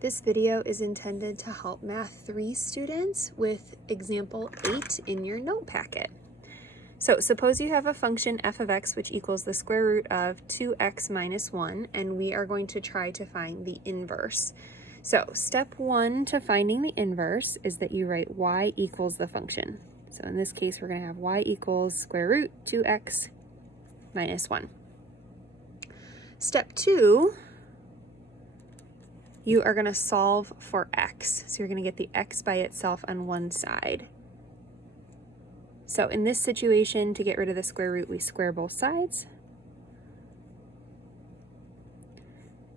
This video is intended to help Math 3 students with example 8 in your note packet. So suppose you have a function f of x which equals the square root of 2x minus 1, and we are going to try to find the inverse. So step 1 to finding the inverse is that you write y equals the function. So in this case, we're going to have y equals square root 2x minus 1. Step 2, you are going to solve for x. So you're going to get the x by itself on one side. So in this situation, to get rid of the square root, we square both sides.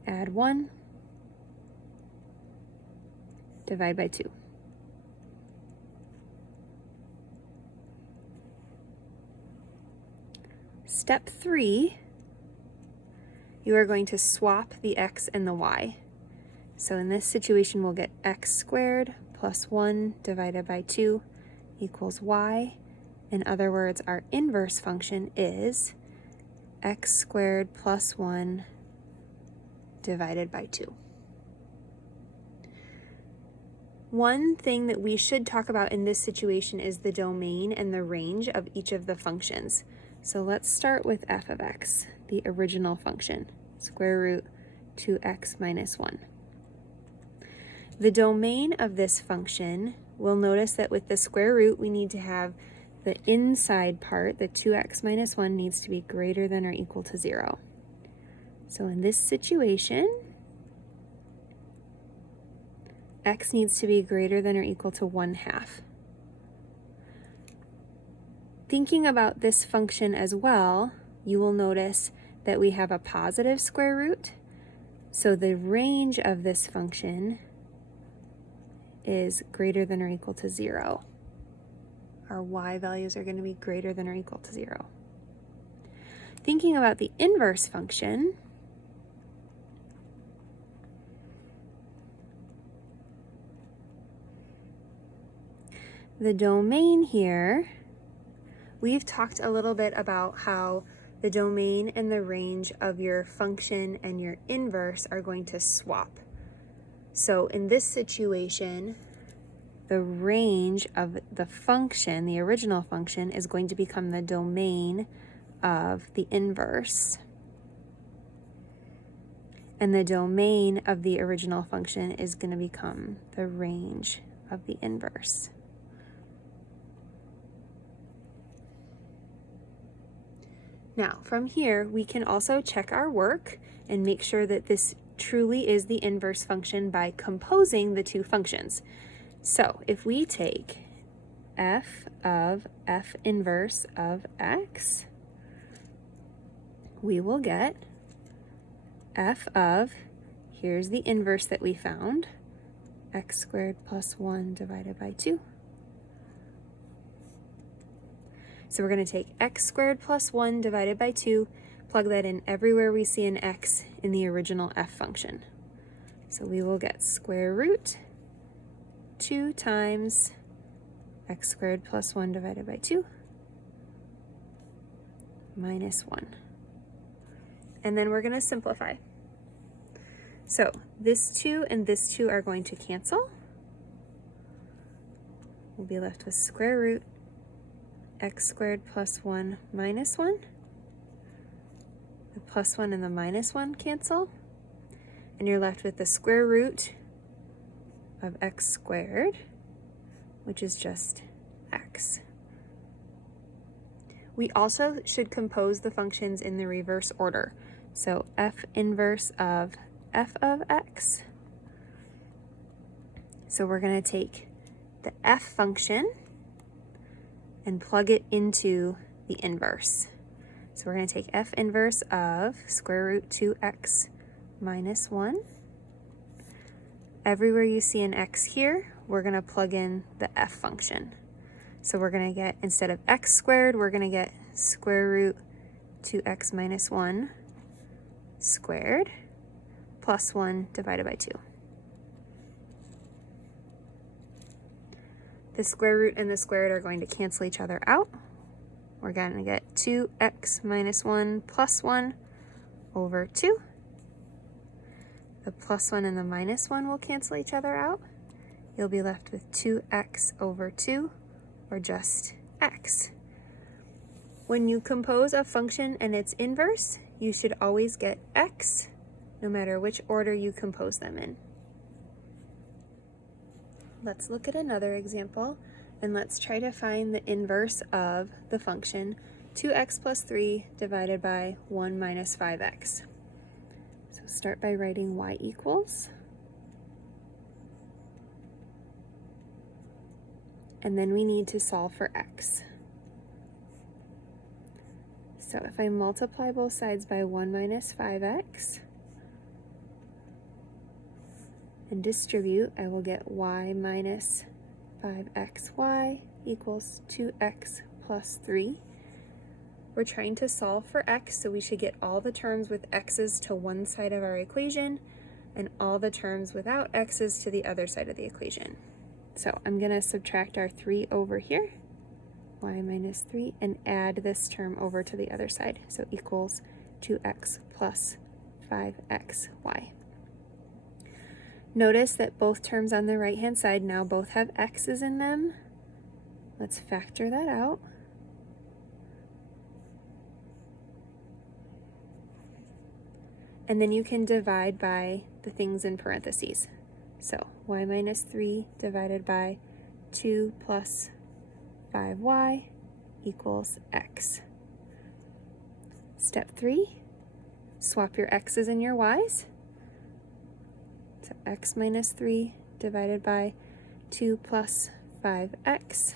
Add 1. Divide by 2. Step 3, you are going to swap the x and the y. So in this situation, we'll get x squared plus 1 divided by 2 equals y. In other words, our inverse function is x squared plus 1 divided by 2. One thing that we should talk about in this situation is the domain and the range of each of the functions. So let's start with f of x, the original function, square root 2x minus 1. The domain of this function, we'll notice that with the square root, we need to have the inside part, the 2x minus 1, needs to be greater than or equal to 0. So in this situation, x needs to be greater than or equal to 1/2. Thinking about this function as well, you will notice that we have a positive square root. So the range of this function is greater than or equal to 0. Our y values are going to be greater than or equal to 0. Thinking about the inverse function, the domain here, we've talked a little bit about how the domain and the range of your function and your inverse are going to swap. So in this situation, the range of the function, the original function, is going to become the domain of the inverse. And the domain of the original function is going to become the range of the inverse. Now, from here, we can also check our work and make sure that this truly is the inverse function by composing the two functions. So if we take f of f inverse of x, we will get f of, here's the inverse that we found, x squared plus 1 divided by 2. So we're going to take x squared plus 1 divided by 2, plug that in everywhere we see an x in the original f function. So we will get square root 2 times x squared plus 1 divided by 2 minus 1. And then we're going to simplify. So this 2 and this 2 are going to cancel. We'll be left with square root x squared plus 1 minus 1. The plus 1 and the minus 1 cancel. And you're left with the square root of x squared, which is just x. We also should compose the functions in the reverse order. So f inverse of f of x. So we're going to take the f function and plug it into the inverse. So we're going to take f inverse of square root 2x minus 1. Everywhere you see an x here, we're going to plug in the f function. So we're going to get, instead of x squared, we're going to get square root 2x minus 1 squared plus 1 divided by 2. The square root and the squared are going to cancel each other out. We're going to get 2x minus 1 plus 1 over 2. The plus 1 and the minus 1 will cancel each other out. You'll be left with 2x over 2, or just x. When you compose a function and its inverse, you should always get x, no matter which order you compose them in. Let's look at another example, and let's try to find the inverse of the function 2x plus 3 divided by 1 minus 5x. So start by writing y equals, and then we need to solve for x. So if I multiply both sides by 1 minus 5x and distribute, I will get y minus 5xy equals 2x plus 3. We're trying to solve for x, so we should get all the terms with x's to one side of our equation and all the terms without x's to the other side of the equation. So I'm going to subtract our 3 over here, y minus 3, and add this term over to the other side. So equals 2x plus 5xy. Notice that both terms on the right-hand side now both have x's in them. Let's factor that out. And then you can divide by the things in parentheses. So y minus 3 divided by 2 plus 5y equals x. Step 3, swap your x's and your y's. So x minus 3 divided by 2 plus 5x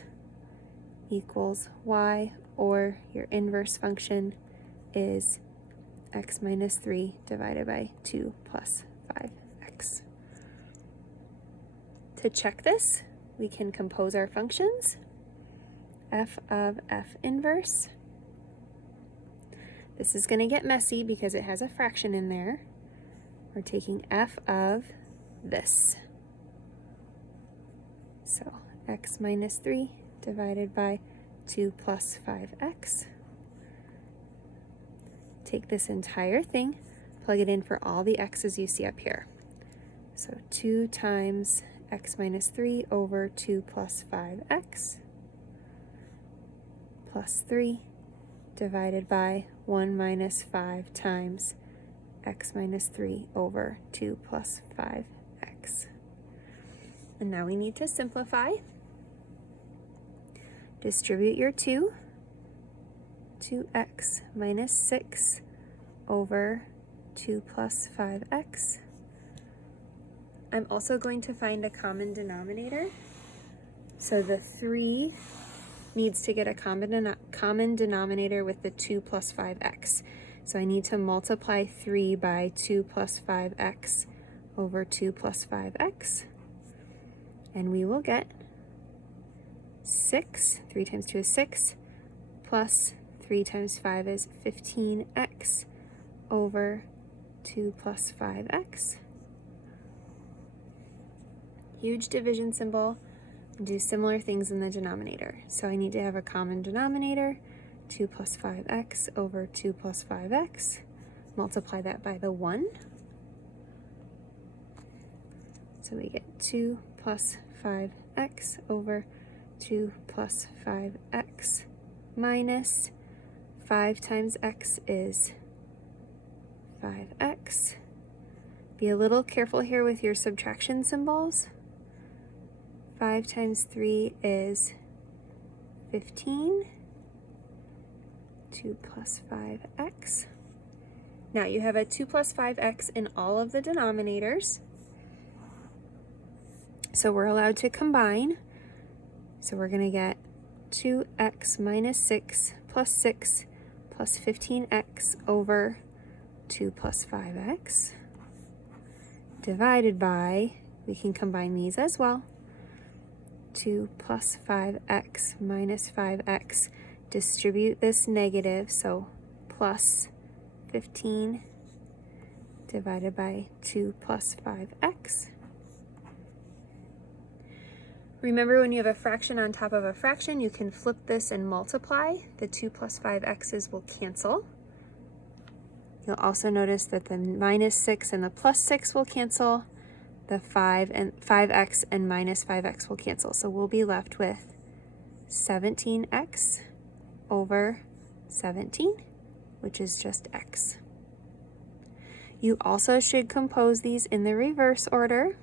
equals y, or your inverse function is x minus 3 divided by 2 plus 5x. To check this, we can compose our functions. F of f inverse. This is going to get messy because it has a fraction in there. We're taking f of this. So x minus 3 divided by 2 plus 5x. Take this entire thing, plug it in for all the x's you see up here. So 2 times x minus 3 over 2 plus 5x plus 3 divided by 1 minus 5 times x minus 3 over 2 plus 5x. And now we need to simplify. Distribute your 2. 2x minus 6 over 2 plus 5x. I'm also going to find a common denominator. So the 3 needs to get a common denominator with the 2 plus 5x. So I need to multiply 3 by 2 plus 5x over 2 plus 5x. And we will get 6, 3 times 2 is 6, plus 3 times 5 is 15x over 2 plus 5x. Huge division symbol. Do similar things in the denominator. So I need to have a common denominator, 2 plus 5x over 2 plus 5x. Multiply that by the 1. So we get 2 plus 5x over 2 plus 5x minus 5 times x is 5x. Be a little careful here with your subtraction symbols. 5 times 3 is 15. 2 plus 5x. Now you have a 2 plus 5x in all of the denominators. So we're allowed to combine. So we're going to get 2x minus 6 plus 6 plus 15x over 2 plus 5x divided by, we can combine these as well, 2 plus 5x minus 5x. Distribute this negative, so plus 15 divided by 2 plus 5x. Remember, when you have a fraction on top of a fraction, you can flip this and multiply. The 2 plus 5x's will cancel. You'll also notice that the -6 and the +6 will cancel. The 5x and -5x will cancel. So we'll be left with 17x over 17, which is just x. You also should compose these in the reverse order.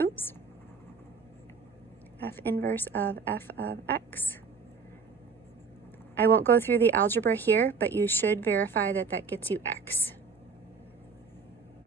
Oops. F inverse of f of x. I won't go through the algebra here, but you should verify that that gets you x.